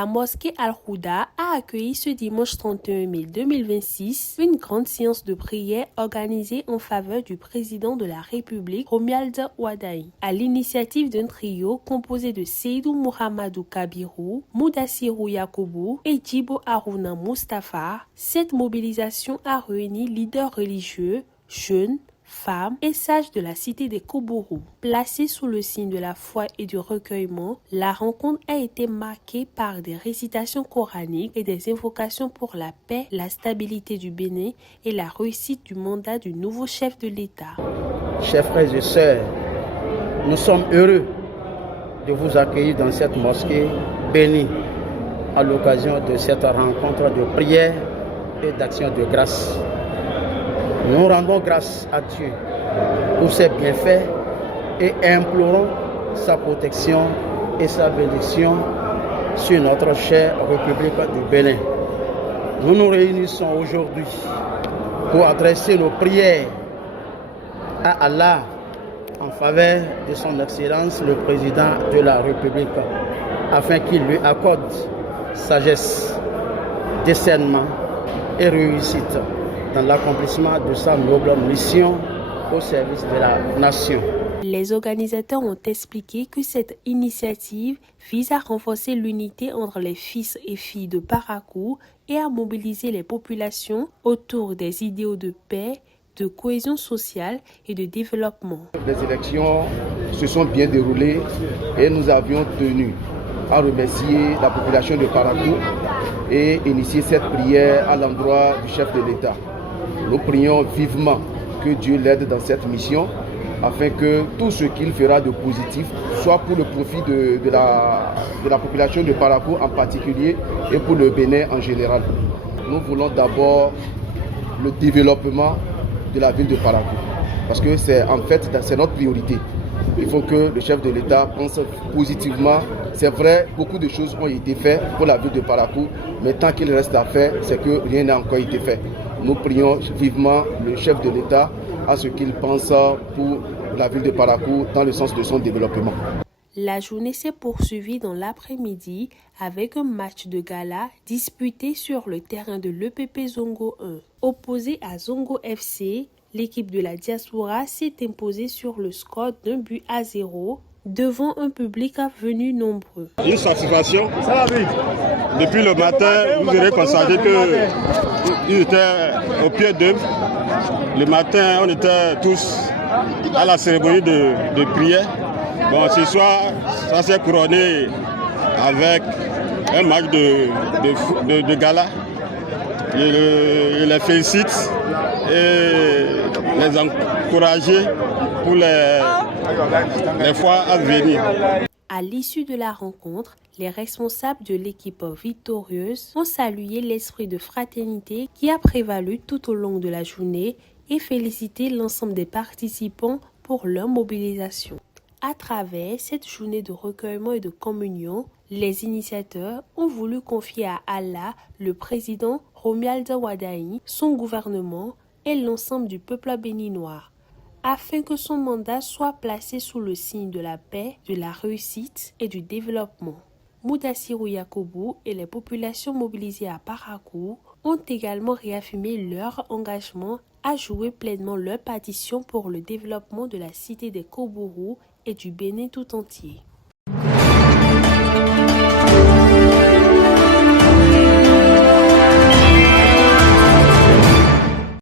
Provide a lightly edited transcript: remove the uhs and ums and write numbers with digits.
La mosquée Al-Houda a accueilli ce dimanche 31 mai 2026 une grande séance de prière organisée en faveur du président de la République, Romuald Wardani. À l'initiative d'un trio composé de Seydou Mouhamadou Kabirou, Mudassirou Yakoubou et Djibo Harouna Mustafa, cette mobilisation a réuni leaders religieux, jeunes, femmes et sages de la cité des Koubourou. Placée sous le signe de la foi et du recueillement, la rencontre a été marquée par des récitations coraniques et des invocations pour la paix, la stabilité du Bénin et la réussite du mandat du nouveau chef de l'État. Chers frères et sœurs, nous sommes heureux de vous accueillir dans cette mosquée bénie à l'occasion de cette rencontre de prière et d'action de grâce. Nous rendons grâce à Dieu pour ses bienfaits et implorons sa protection et sa bénédiction sur notre chère République du Bénin. Nous nous réunissons aujourd'hui pour adresser nos prières à Allah en faveur de son Excellence le Président de la République afin qu'il lui accorde sagesse, discernement et réussite dans l'accomplissement de sa noble mission au service de la nation. Les organisateurs ont expliqué que cette initiative vise à renforcer l'unité entre les fils et filles de Parakou et à mobiliser les populations autour des idéaux de paix, de cohésion sociale et de développement. Les élections se sont bien déroulées et nous avions tenu à remercier la population de Parakou et initier cette prière à l'endroit du chef de l'État. Nous prions vivement que Dieu l'aide dans cette mission afin que tout ce qu'il fera de positif soit pour le profit de la population de Parakou en particulier et pour le Bénin en général. Nous voulons d'abord le développement de la ville de Parakou parce que c'est notre priorité. Il faut que le chef de l'État pense positivement. C'est vrai, beaucoup de choses ont été faites pour la ville de Parakou, mais tant qu'il reste à faire, c'est que rien n'a encore été fait. Nous prions vivement le chef de l'État à ce qu'il pense pour la ville de Parakou dans le sens de son développement. La journée s'est poursuivie dans l'après-midi avec un match de gala disputé sur le terrain de l'EPP Zongo 1. Opposé à Zongo FC, l'équipe de la diaspora s'est imposée sur le score d'1-0 devant un public venu nombreux. Une satisfaction. Depuis le matin, vous aurez constaté qu'ils étaient au pied d'œuvre. Le matin, on était tous à la cérémonie de prière. Bon, ce soir, ça s'est couronné avec un match de gala. Je les félicite et les encourager pour les fois à venir. À l'issue de la rencontre, les responsables de l'équipe victorieuse ont salué l'esprit de fraternité qui a prévalu tout au long de la journée et félicité l'ensemble des participants pour leur mobilisation. À travers cette journée de recueillement et de communion, les initiateurs ont voulu confier à Allah, le président Romuald Wardani, son gouvernement et l'ensemble du peuple béninois, afin que son mandat soit placé sous le signe de la paix, de la réussite et du développement. Mudassirou Yakoubou et les populations mobilisées à Parakou ont également réaffirmé leur engagement à jouer pleinement leur partition pour le développement de la cité des Koubourou et du Bénin tout entier.